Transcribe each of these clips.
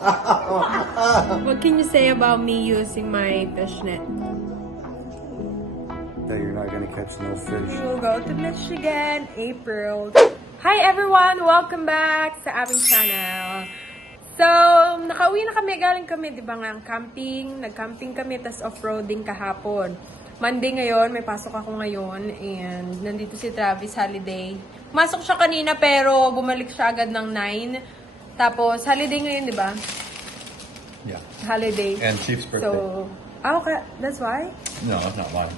What can you say about me using my fishnet? That you're not gonna catch no fish. We'll go to Michigan, April. Hi everyone! Welcome back sa aming channel. So, nakauwi na kami, galing kami, di ba nga, camping. Nag-camping kami, tas off-roading kahapon. Monday ngayon, may pasok ako ngayon, and nandito si Travis, holiday. Masok siya kanina, pero bumalik siya agad ng 9. Tapos, holiday ngayon, di ba? Yeah. Holiday. And Chief's birthday. So, okay, that's why? No, it's not mine.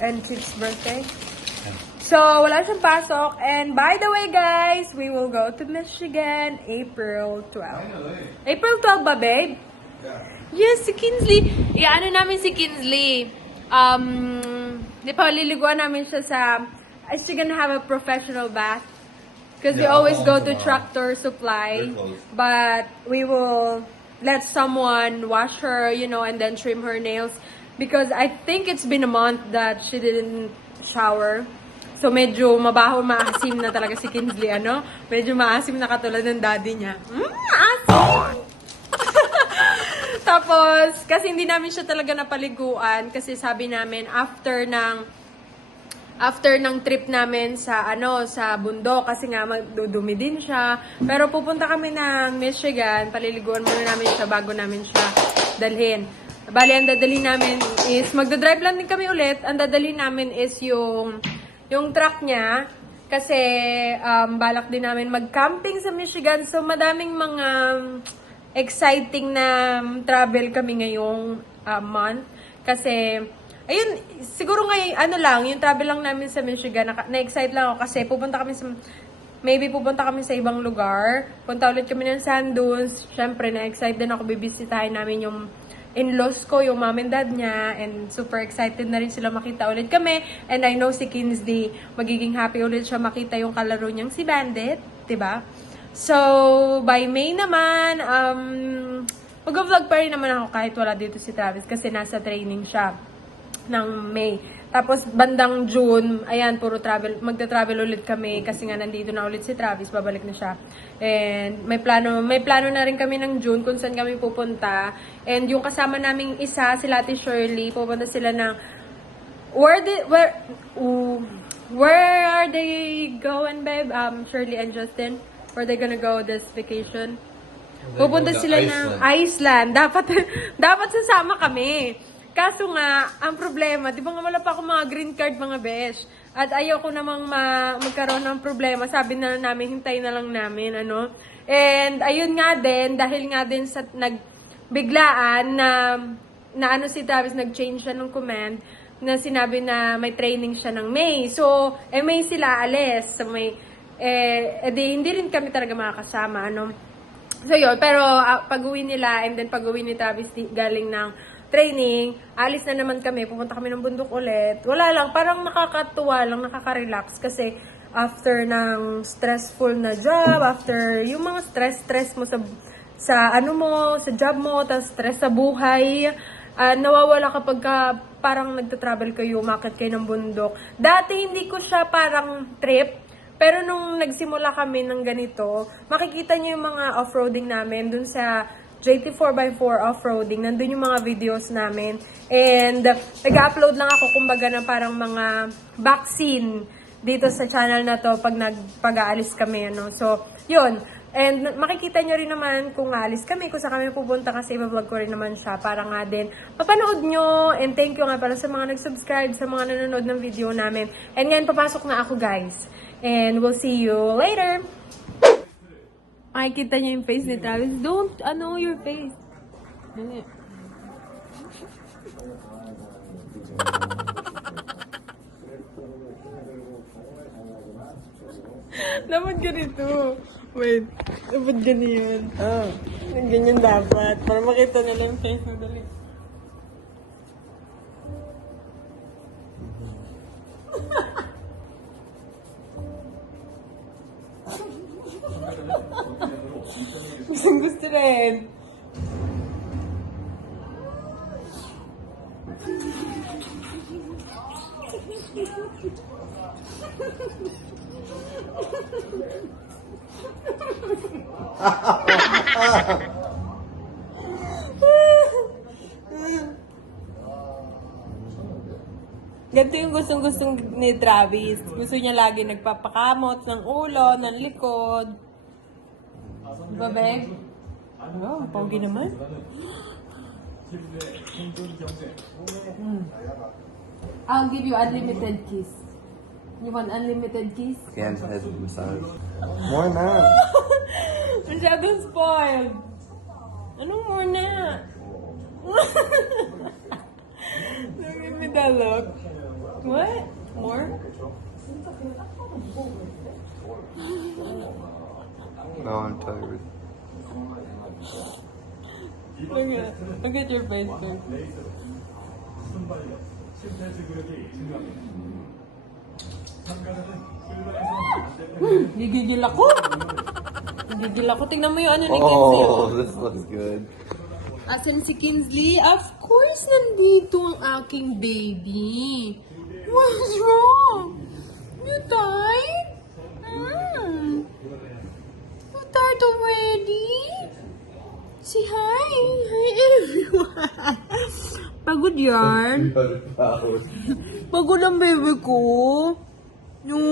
And Chief's birthday? Yeah. So, wala siyang pasok. And by the way, guys, we will go to Michigan April 12. April 12 ba, babe? Yeah. Yes, si Kinsley. Ano namin si Kinsley. Di pa, liliguan namin siya sa... Is she gonna have a professional bath? Because we Yeah, always go to tomorrow. Tractor Supply. They're closed. But we will let someone wash her, you know, and then trim her nails. Because I think it's been a month that she didn't shower. So, medyo mabaho, maasim na talaga si Kinsley, ano? Medyo maasim na katulad ng daddy niya. Asim! Tapos, kasi hindi namin siya talaga napaliguan. Kasi sabi namin, after ng trip namin sa, sa bundok, kasi nga magdudumi din siya. Pero pupunta kami ng Michigan, paliliguan muna namin siya bago namin siya dalhin. Bali, ang dadalhin namin is, magdadrive lang din kami ulit. Ang dadalhin namin is yung truck niya, kasi balak din namin mag-camping sa Michigan. So, madaming mga exciting na travel kami ngayong month. Kasi, ayun, siguro ngayon, yung travel lang namin sa Michigan, na-excite lang ako kasi pupunta kami sa ibang lugar. Punta ulit kami ng Sand Dunes. Siyempre, na-excite din ako, bibisitahin namin yung in-laws ko, yung mom and dad niya, and super excited na rin sila makita ulit kami. And I know si Kinsley, magiging happy ulit siya makita yung kalaro niyang si Bandit, diba? So, by May naman, mag-vlog pa rin naman ako kahit wala dito si Travis kasi nasa training siya ng May. Tapos, bandang June, ayan, puro travel, magta-travel ulit kami kasi nga nandito na ulit si Travis, babalik na siya. And may plano na rin kami ng June kung saan kami pupunta. And yung kasama naming isa, si Ate Shirley, pupunta sila ng, where are they going, babe? Shirley and Justin, where are they gonna go this vacation? Pupunta sila ng Iceland. Dapat sasama kami. Kaso nga, ang problema, di ba nga wala pa akong mga green card, mga besh? At ayoko namang magkaroon ng problema. Sabi na namin, hintay na lang namin, ano? And ayun nga din, dahil nga din sa nagbiglaan na si Travis, nag-change siya ng command, na sinabi na may training siya ng May. So, May sila alis. So, hindi rin kami talaga makakasama, ano? So, yun. Pero, pag-uwi nila, and then pag-uwi ni Travis galing ng training, alis na naman kami, pupunta kami ng bundok ulit. Wala lang, parang nakakatuwa lang, nakaka-relax kasi after ng stressful na job, after yung mga stress mo sa job mo, tas stress sa buhay, nawawala kapag parang nagta-travel kayo, umakit kayo ng bundok. Dati hindi ko siya parang trip, pero nung nagsimula kami ng ganito, makikita niyo yung mga off-roading namin dun sa JT 4x4 off-roading. Nandun yung mga videos namin. And nag-upload lang ako kumbaga na parang mga back scene dito sa channel na to pag-aalis kami. Ano? So, yun. And makikita nyo rin naman kung aalis kami, kung saan kami pupunta kasi i-vlog ko rin naman siya para nga din mapanood nyo. And thank you nga pala sa mga nag-subscribe, sa mga nanonood ng video namin. And ngayon, papasok na ako, guys. And we'll see you later! Makikita niyo yung face ni Travis. Don't, your face. Dali. Dapat ganito. Wait. Dapat ganyan. Ganyan dapat. Para makita nila yung face mo. Dali. Gusto rin. Ganito yung gustong-gustong ni Travis. Gusto niya lagi nagpapakamot ng ulo, ng likod. Diba, babe? Oh, pogi naman. I'll give you unlimited kiss. You want unlimited kiss? And head massage. More na. Masyadong spoiled. Anong more na? Don't give me that look. What? More? No, I'm tired. Look at your face, babe. Gigigil ako. Gigigil ako. Tingnan mo yung ano ni Kinsley. Oh, this looks good. Asan si Kinsley? Of course, nandito ang aking baby. What's wrong? You tired? You tired already? Say hi. Hi, everyone. Pagod yan. Pagod ang baby ko. Yung.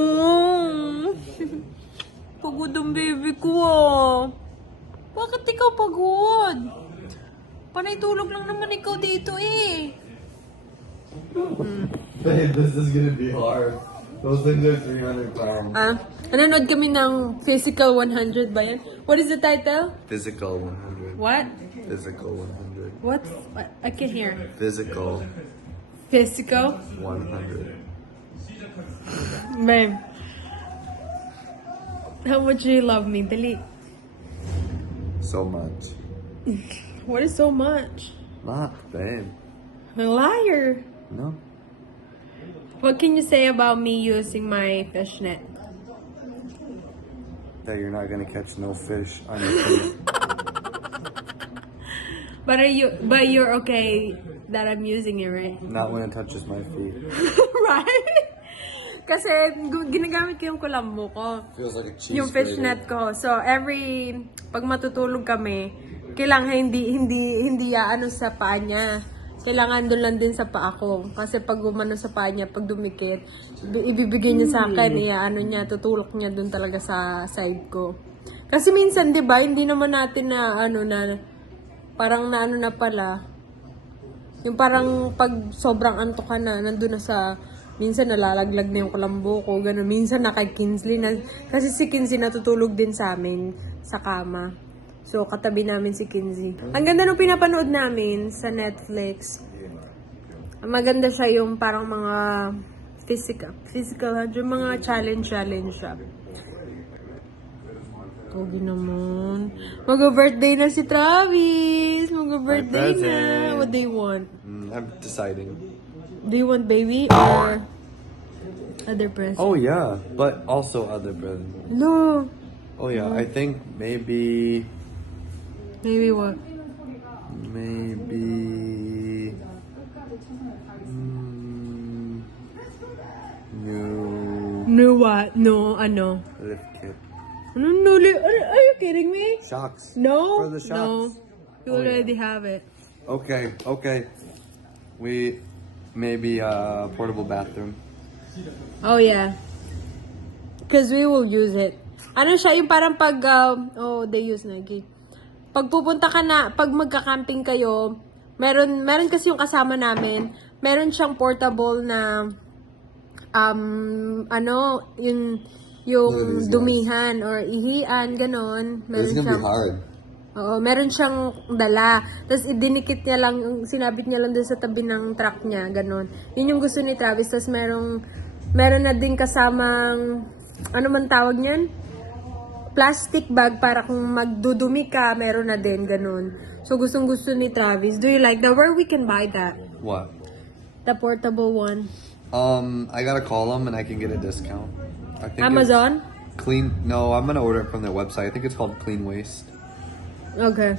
Pagod ang baby ko ah. Bakit ikaw pagod? Panay tulog lang naman ikaw dito eh. Babe, this is gonna be hard. Those things are 300 pounds. Nanonood kami ng Physical 100 ba yan? What is the title? Physical 100. What? Physical 100. What? I can't hear. Physical Physical? 100. Babe. How much do you love me? Dali. So much. What is so much? Not, babe. A liar. No. What can you say about me using my fishnet? That you're not gonna catch no fish on your feet. But you're okay that I'm using it, right? Not when it touches my feet. Right? Kasi ginagamit ko yung kulambo ko. Feels like a cheese Yung fishnet ko. So pag matutulog kami, kailangan hindi ano sa paa niya. Kailangan doon lang din sa paa ko. Kasi pag umano sa paa niya, pag dumikit, ibibigay niya sa akin, tutulok niya doon talaga sa side ko. Kasi minsan, di ba, hindi naman natin parang na pala. Yung parang pag sobrang antok ka na, nandun na sa, minsan nalalaglag na yung kulambo ko, gano'n. Minsan na kay Kinsley, kasi si Kinsley natutulog din sa amin, sa kama. So, katabi namin si Kinsley. Ang ganda nung pinapanood namin sa Netflix. Maganda siya yung parang mga physical, yung mga challenge siya. Pogi naman. Mag-birthday na si Travis. Mag-birthday My na. present. What do you want? I'm deciding. Do you want baby or other present? Oh yeah, but also other presents. No. Oh yeah, I think maybe Maybe what? maybe new No what? No, ano? lift kit. No, are you kidding me? Shocks. No. For the No. shocks. You Oh, yeah. already have it. Okay. We maybe a portable bathroom. Oh, yeah. Because we will use it. Ano siya, yung parang pag, they use Nike. Pag pupunta ka na, pag magka-camping kayo, meron kasi yung kasama namin, meron siyang portable na, yung dumihan or ihian, ganon. Meron siyang, hard. oo, meron siyang dala. Tapos idinikit niya lang, sinabit niya lang dun sa tabi ng truck niya, ganon. Yun yung gusto ni Travis. Tapos meron na din kasamang, ano man tawag niyan? Plastic bag para kung magdudumi ka, meron na din, ganon. So gustong-gusto ni Travis. Do you like that? Where we can buy that? What? The portable one. I gotta call them and I can get a discount. I think Amazon? it's Clean. No, I'm gonna order it from their website. I think it's called Clean Waste. Okay.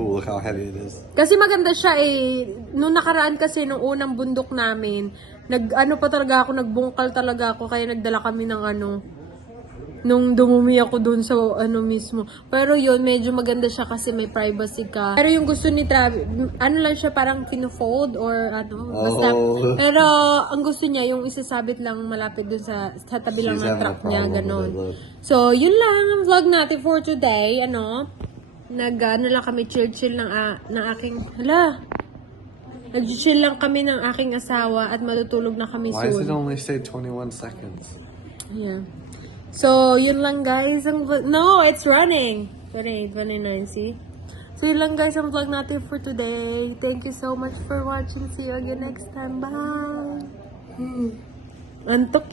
Ooh, look how heavy it is. Kasi maganda siya eh. Nung nakaraan kasi, nung unang bundok namin, nagbungkal talaga ako, kaya nagdala kami ng nung dumumi ako dun sa ano mismo. Pero yun, medyo maganda siya kasi may privacy ka. Pero yung gusto ni Travis, ano lang siya, parang kino-fold or ano, basta. Pero ang gusto niya, yung isasabit lang malapit dun sa tabi lang ng truck niya, ganon. So, yun lang ang vlog natin for today. Ano lang kami, chill ng aking, nag-chill lang kami ng aking asawa at matutulog na kami Why does soon. it only say 21 seconds? Yeah. So, yun lang guys. No, it's running. 28, 29, see? So, yun lang guys ang vlog natin for today. Thank you so much for watching. See you again next time. Bye! Antok